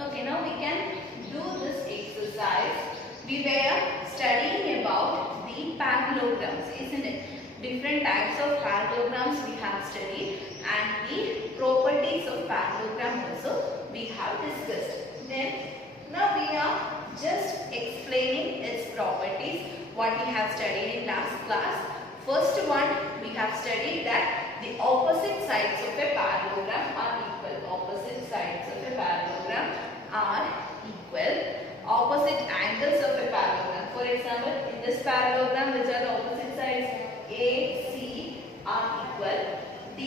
Okay, now we can do this exercise. We were studying about the parallelograms, isn't it? Different types of parallelograms we have studied, and the properties of parallelogram also we have discussed. Then now we are just explaining its properties, what we have studied in last class. First one, we have studied that the opposite sides of a parallelogram are equal. Opposite sides of a parallelogram are equal. Opposite angles of a parallelogram. For example, in this parallelogram, which are the opposite sides? A, C are equal. D,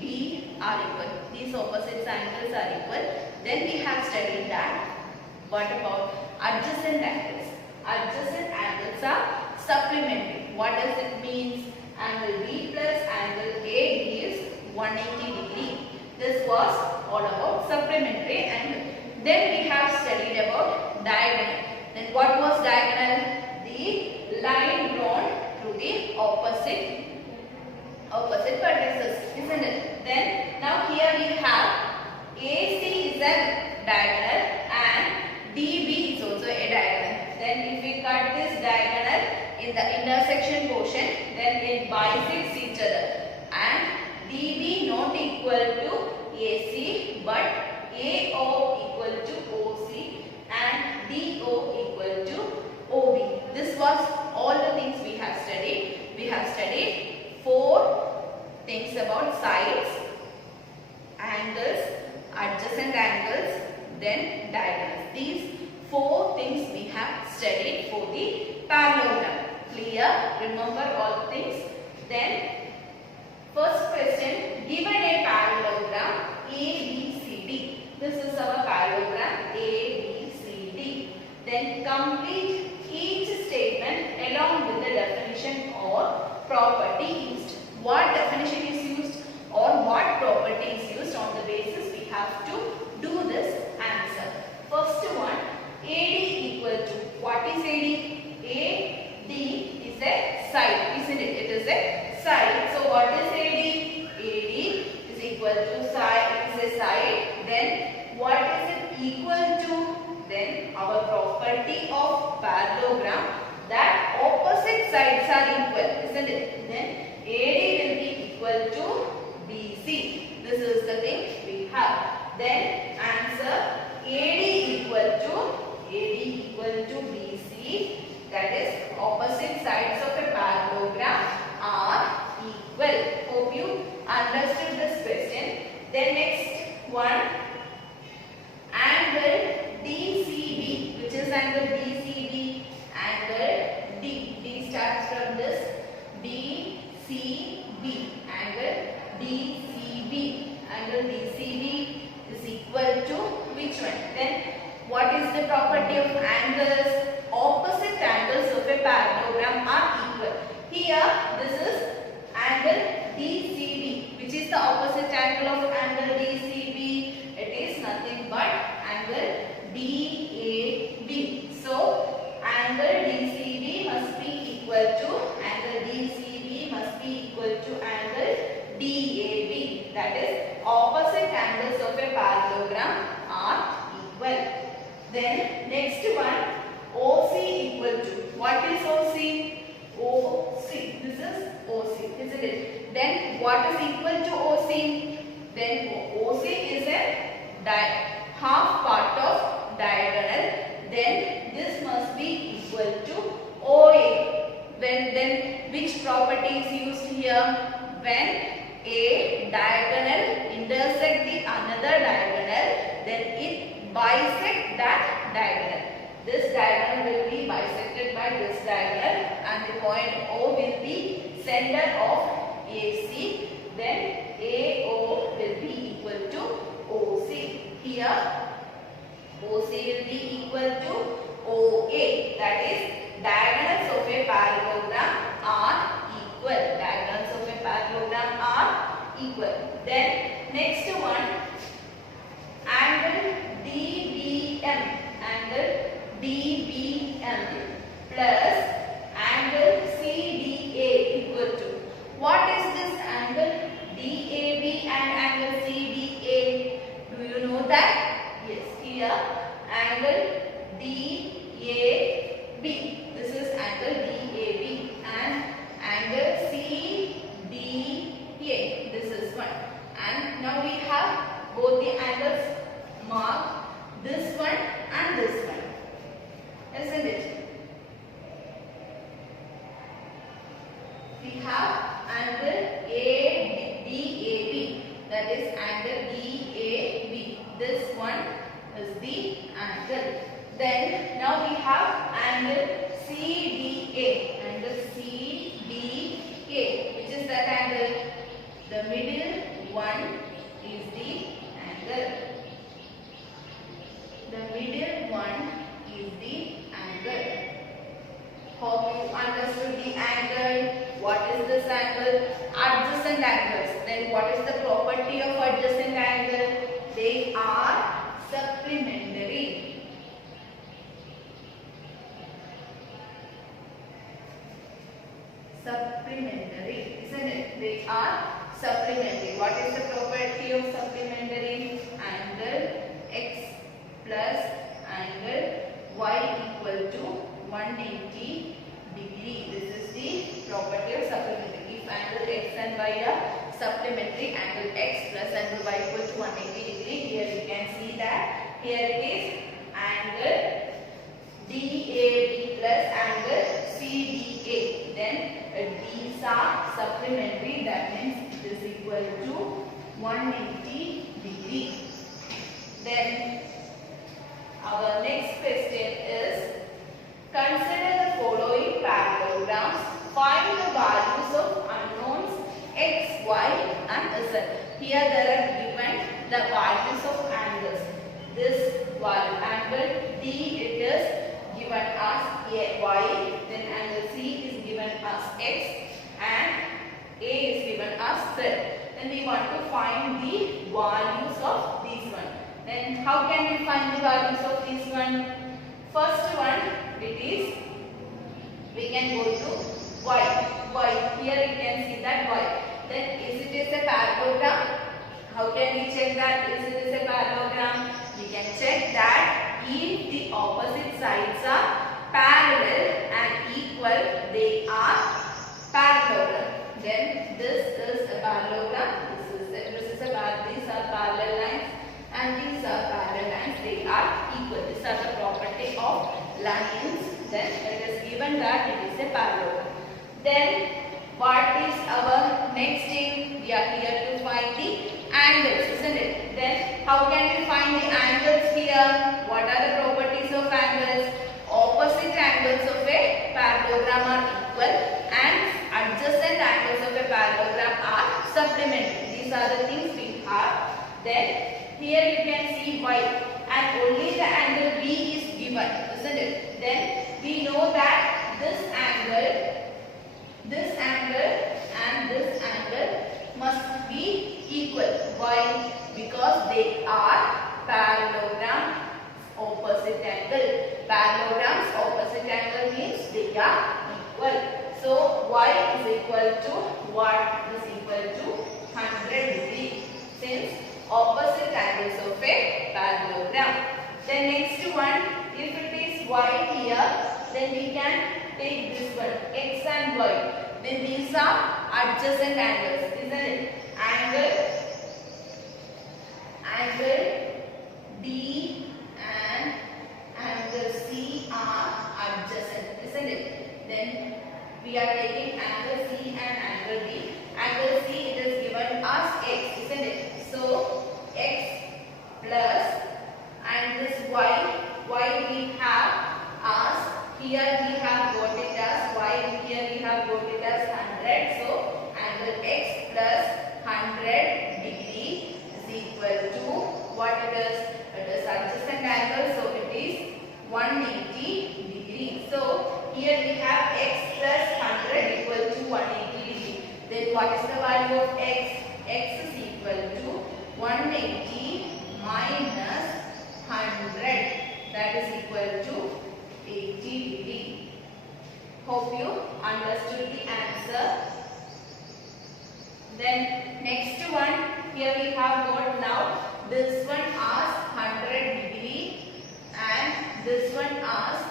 B are equal. These opposite angles are equal. Then we have studied that. What about adjacent angles? Adjacent angles are supplementary. What does it mean? Angle B plus angle A gives 180 degree. This was all about supplementary angle. Then we have studied about diagonal. Then what was diagonal? The line drawn through the opposite vertices, isn't it? Then now here we have AC is a diagonal and DB is also a diagonal. Then if we cut this diagonal in the intersection portion, then it bisects each other, and DB not equal to AC but AO equal to OC and DO equal to OB. This was all the things we have studied. We have studied 4 things about sides, angles, adjacent angles, then diagonals. These 4 things we have studied for the parallelogram. Clear? Remember all things. Then first question, given a parallelogram ABCD. This is our parallelogram ABCD. Then complete each statement along with the definition or property used. What definition is used or what property is used, on the basis we have to do this answer. First one, AD equal to, what is AD? AD is a side, isn't it? It is a side. So what is AD? AD is equal to side, is a side. Then what is it equal to? Then our property of parallelogram, that opposite sides are equal, isn't it? Then AD will be equal to BC. This is the thing we have. Then answer, AD equal to BC, that is opposite sides of a parallelogram are equal. Hope you understood this question. Then next one, angle DCB. Which is angle DCB? Angle D. D starts from this. DCB. Angle DCB. Angle DCB is equal to which one? Then what is the property of angles? Opposite angles of a parallelogram are equal. Here this is angle DCB. Which is the opposite angle of angle DCB? It is nothing but angle DAB. So angle DCB must be equal to angle DAB. That is opposite angles of a parallelogram are equal. Then next one, OC equal to, what is OC? OC. This is OC, isn't it? Then what is equal to OC? Then OC is a half part of diagonal. Then this must be equal to OA. Then which property is used here? When a diagonal intersect the another diagonal, then it bisect that diagonal. This diagonal will be bisected by this diagonal, and the point O will be center of AC. Then AO will be equal to OC. Here OC will be equal to OA. That is diagonals of a parallelogram are equal. Diagonals of a parallelogram are equal. Then next one, angle DBM. Angle DBM plus angle CDA equal to. What is this angle DAB and angle CDA? Do you know that? Yes, here is this angle? Adjacent angles. Then what is the property of adjacent angle? They are supplementary. Supplementary, isn't it? They are supplementary. What is the property of supplementary? Angle x plus angle y equal to 180 degree. This is the property of supplementary. If angle x and y are supplementary, angle x plus angle y equal to 180 degree. Here you can see that here it is angle DAB plus angle CDA. Then these are supplementary. That means it is equal to 180 degree. Then our next question is, consider the following parallelograms. Find the values of unknowns x, y and z. Here there are given the values of angles. This value, angle D, it is given as y, then angle C is given as x and A is given as z. Then we want to find the values of these one. Then how can we find the values of this one? First one, it is, we can go to y. Here you can see that y. Then is it a parallelogram? How can we check that is it a parallelogram? We can check that if the opposite sides are parallel and equal, they are parallelogram. Then this is a parallelogram. These are parallel lines and these are parallel lines. They are equal. These are the property of lines. Then it is given that it is a parallelogram. Then what is our next thing? We are here to find the angles, isn't it? Then how can we find the angles here? What are the properties of angles? Opposite angles of a parallelogram are equal and adjacent angles of a parallelogram are supplementary. These are the things we have. Then here you can see y and only the angle B is given, isn't it? Then we know that this angle and this angle must be equal. Why? Because they are parallelogram opposite angle. Parallelograms opposite angle means they are equal. So y is equal to what? Is equal to 100 degree since opposite angles of a parallelogram. Then next one, if it is y here, then we can take this one x and y. Then these are adjacent angles, isn't it? Angle D and angle C are adjacent, isn't it? Then we are taking angle C and angle D. Angle C, it is given as x, isn't it? So x plus and this y we have as, here we have got it as y, here we have got it as 100. So angle x plus 100 degree is equal to what it is? It is adjacent angle, so it is 180 degree. So here we have x plus 100 equal to 180 degree. Then what is the value of x? X is equal to 180 minus 100. That is equal to 80 degree. Hope you understood the answer. Then next one, here we have got now this one as 100 degree and this one as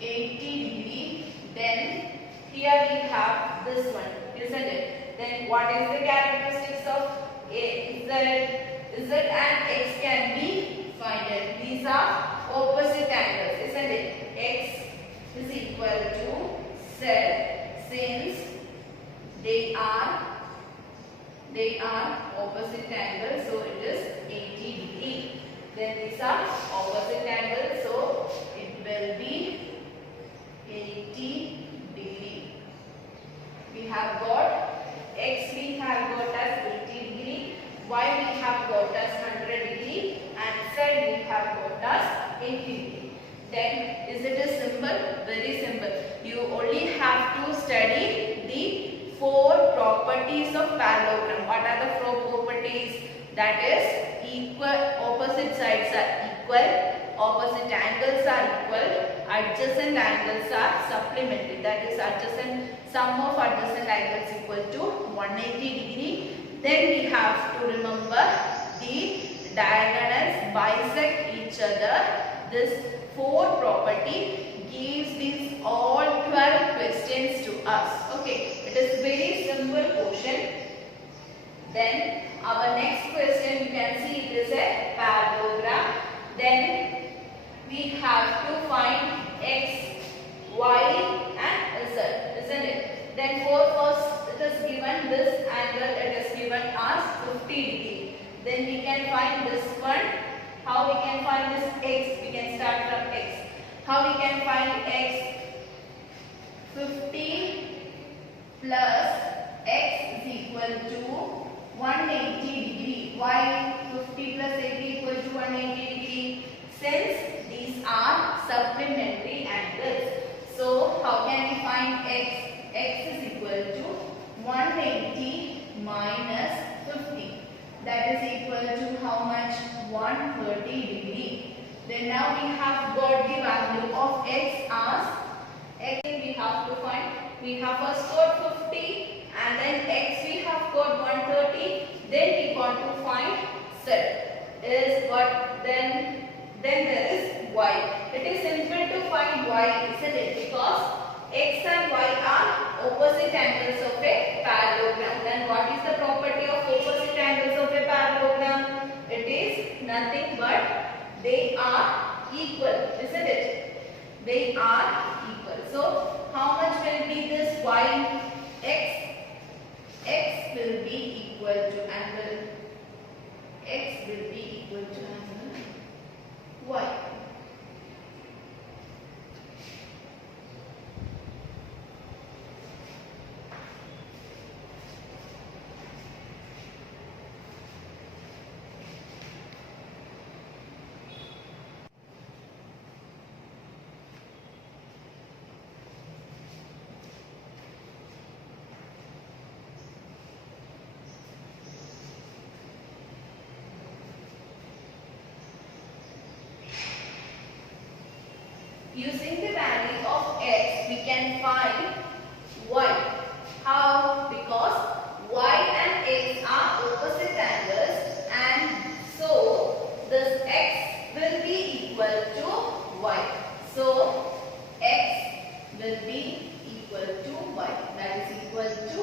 80 degree. Then here we have this one, isn't it? Then what is the characteristics of Z and x can be found. These are opposite angles, isn't it? X is equal to Z since they are opposite angles, so it is 80 degree. Then these are opposite angles, so it will be 80 degree. We have got x we have got as 80 degree, y we have got as 100 degree and z we have got as 80 degree. Then is it a symbol? Very simple. You only have to study the four properties of parallelogram. What are the four properties? That is, equal, opposite sides are equal, opposite angles are equal, adjacent angles are supplementary. That is, adjacent, sum of adjacent angles equal to 180 degree. Then we have to remember the diagonals bisect each other. This four property gives these all 12 questions to us. Okay, it is very simple question. Then our next question, you can see it is a parallelogram. Then we have to find x, y and z, isn't it? Then for first it is given this angle, it is given as 50 degree. Then we can find this one. How we can find this x? We can start from x. How we can find x? 50 plus x is equal to 180 degree. Why 50 plus 80 equal to 180 degree? Since these are supplementary angles. So how can we find x? X is equal to 180 minus 50. That is equal to how much? 130 degree. Then now we have got the value of x as x we have to find. We have first got 50 and then x we have got 130. Then we want to find z is what? Then there is y. It is simple to find y, isn't it? Because x and y are opposite angles of a parallelogram. Then what is the property of opposite angles of a parallelogram? It is nothing but they are equal, isn't it? They are equal. So how much will be this y? X will be equal to angle. X will be equal to angle y. Using the value of x, we can find y. How? Because y and x are opposite angles, and so this x will be equal to y. So x will be equal to y. That is equal to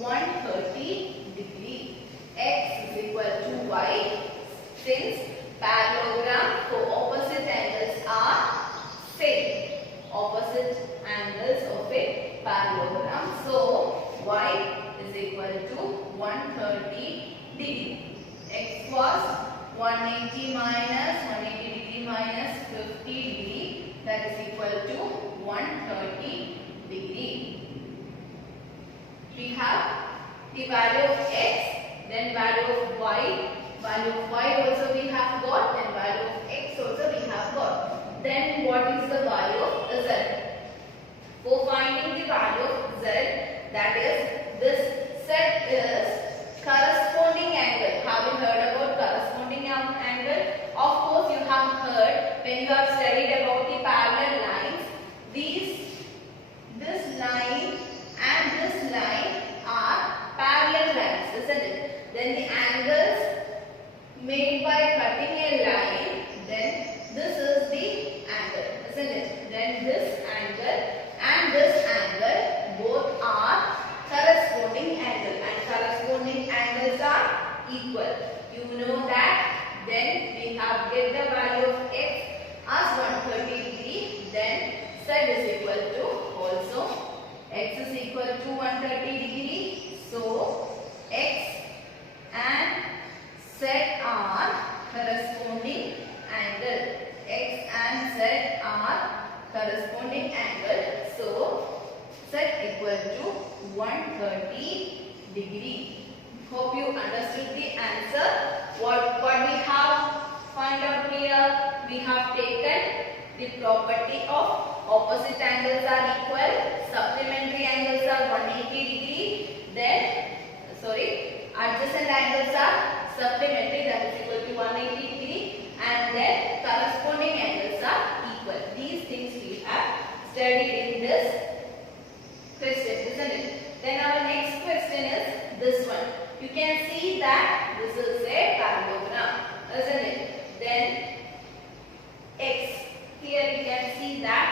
130 degree. X is equal to y since parallelogram for opposite angles are same. Opposite angles of a parallelogram. So y is equal to 130 degree. X was 180 degree minus 50 degree. That is equal to 130 degree. We have the value of x, then value of y. Value of y also we have got, and value of x also we have got. Then what is the value of z? For finding the value of z, that is, this z is corresponding angle. Have you heard about corresponding angle? Of course you have heard when you have studied about the parallel lines. This line and this line are parallel lines, isn't it? Then the angles made by cutting a line, then this is the angle, isn't it? Then this angle and this angle both are corresponding angle, and corresponding angles are equal. You know that. Then we have get the value of x as 130 degree. Then z is equal to also x is equal to 130 degree. So x and z are corresponding angle. X and z are corresponding angle. So z equal to 130 degree. Hope you understood the answer. What we have find out here? We have taken the property of opposite angles are equal, supplementary angles are 180 degree, then adjacent angles are supplementary, that is equal to 180 degree, and then corresponding angles are equal. These things we have studied in this question, isn't it? Then our next question is this one. You can see that this is a parallelogram, isn't it? Then x, here you can see that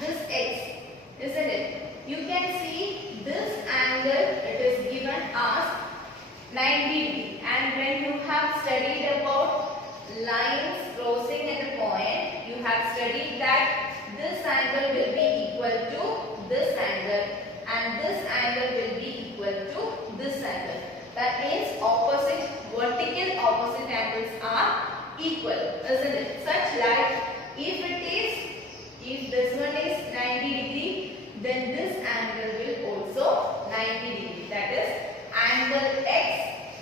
this x, isn't it? You can see this angle, it is given as 90 degree, and when you have studied about lines crossing at a point, you have studied that this angle will be equal to this angle and this angle will be equal to this angle. That means vertical opposite angles are equal, isn't it? Such like if this one is 90 degree, then this angle will also 90 degree. That is angle x,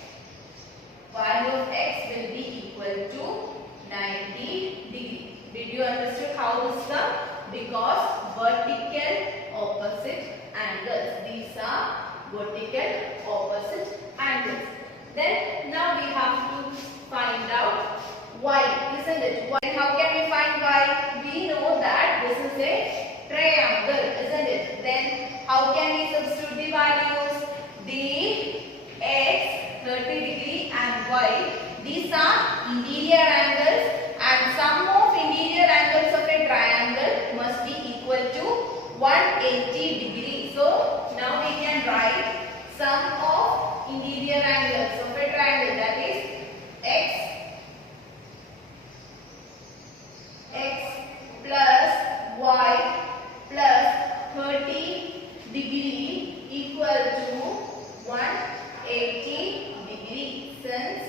value of x will be equal to 90 degree. Did you understand how this comes? Because vertical opposite angles. These are vertical opposite angles. Then now we have to find out y, isn't it? Y. How can we find y? We know that this is a triangle, isn't it? Then how can we substitute the values? The x, 30 degree, and y, these are interior angles, and sum of interior angles of a triangle must be equal to 180 degree. So now we can write sum of interior angles of a triangle, that is x plus y plus 30 degree equal to 180 degree, since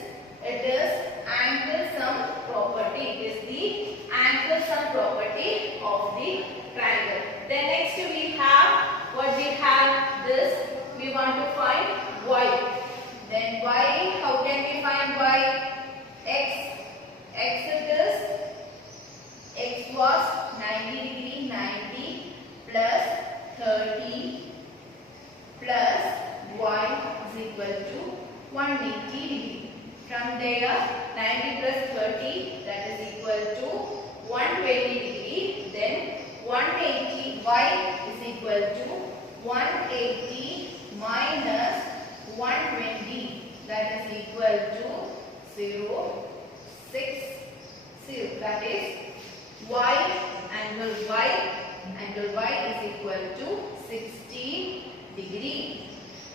it is angle sum property. It is the angle sum property of the triangle. Then next we have what we have this. We want to find y. Then y, how can we find y? X was 90 degree, 90 plus 30 plus y is equal to 180 degree. From there 90 plus 30, that is equal to 120 degree. Then 180 y is equal to 180 minus 120, that is equal to 0, 6, 0. That is angle y is equal to 60 degree.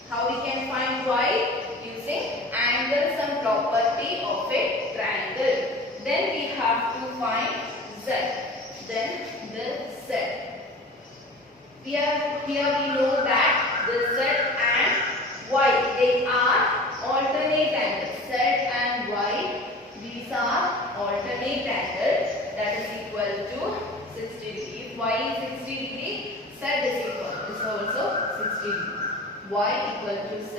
How we can find y? Using angle sum property of a triangle. Then we have to find z. Then the z. Here we know that the z and y, they are alternate angles. Z and y, these are alternate angles. That is equal to 60 degree. If y is 60 degree, z is also 60 degree. Y equal to z,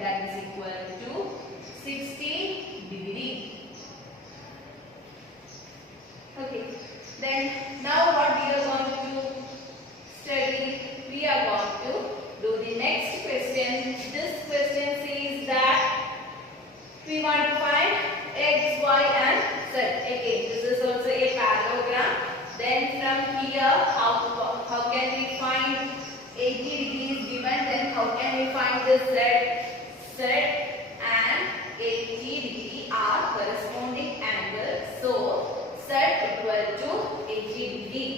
that is equal to 60 degree. Okay. Then now what we are going to study? We are going to do the next question. This question says that we want to find x, y and z. Again, this is also a parallelogram. Then from here, how can we find 80 degrees given? Then how can we find the z? Z and 80 degree are corresponding angles. So z equal to 80 degree.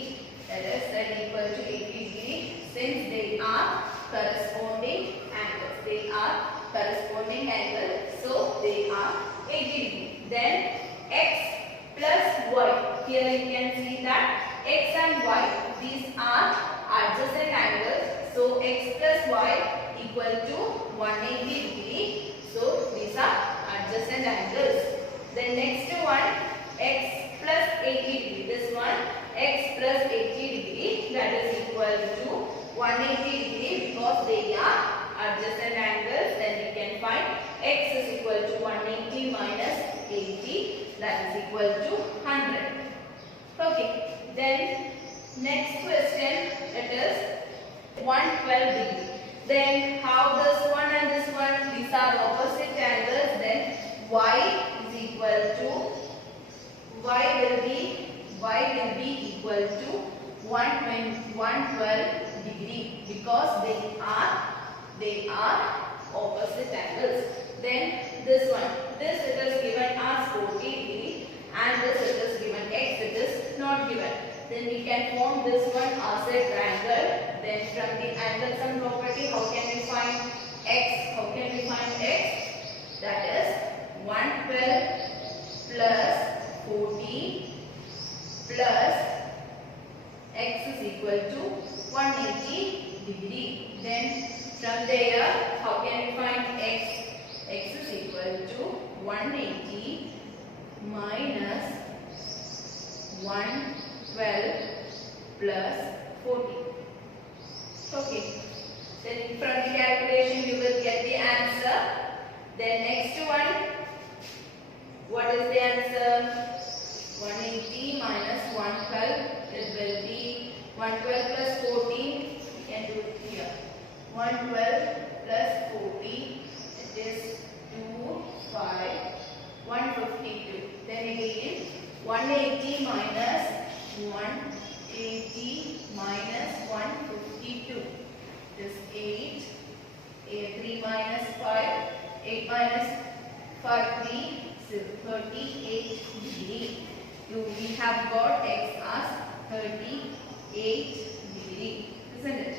That is z equal to 80 degree, since they are corresponding angles. They are corresponding angles, so they are 80 degree. Then x plus y. Here you can see that x and y, these are adjacent angles. So x plus y equal to 180 degree. So these are adjacent angles. Then next one, x plus 80 degree. This one, x plus 80 degree, that is equal to 180 degree, because they are adjacent angles. Then we can find x is equal to 180 minus 80, that is equal to 100. Okay. Then next question, it is 112 degree. Then how this one and this one, these are opposite angles. Then y is equal to y will be equal to 112 degree because they are opposite angles. Then this one, this it is given as 40 degree and this it is given x, it is not given. Then we can form this one as a triangle. Then from the angle sum property, how can we find x? How can we find x? That is 112 plus 40 plus x is equal to 180 degree. Then from there, how can we find x? X is equal to 180 minus 112 plus 40. Okay. Then from the calculation you will get the answer. Then next one, what is the answer? 180 minus 112, it will be 112 plus 40. We can do it here. 112 plus 40, it is 152. Then again 180 minus 152. This 8. 3 minus 5. 8 minus 5, 3. 38 degree. We have got x as 38 degree, isn't it?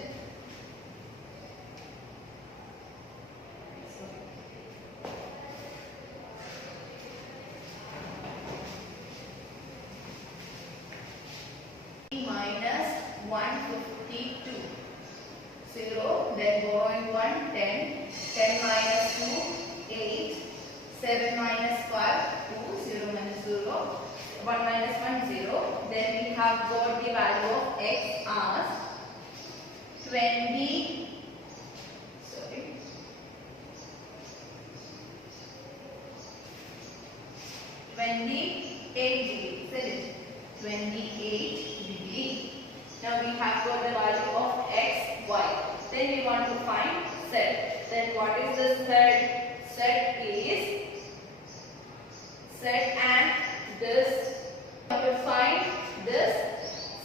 Minus 152. 0, then borrowing 1, 10. 10 minus 2, 8. 7 minus 5, 2. 0 minus 0. 1 minus 1, 0. Then we have got the value of x as 28 degree. Isn't it? 28 degree. Now we have got the value of x, y. Then we want to find z. Then what is the z? Z is z and this. We have to find this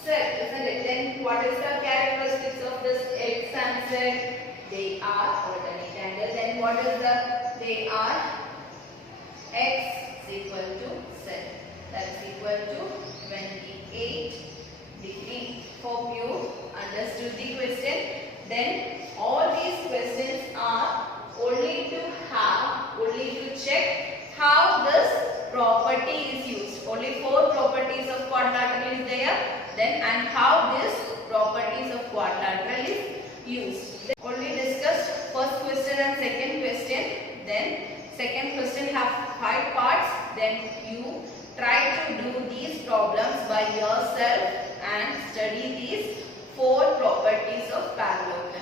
z, isn't it? Then what is the characteristics of this x and z? They are alternate angle. Then what is the? They are x is equal to z. That is equal to 28 degree. Hope you understood the question. Then all these questions are only to check how this property is used. Only 4 properties of quadrilateral is there. Then and how this properties of quadrilateral is used. Then only discussed first question and second question. Then second question have 5 parts. Then you try to do these problems by yourself and study these 4 properties of parallelogram.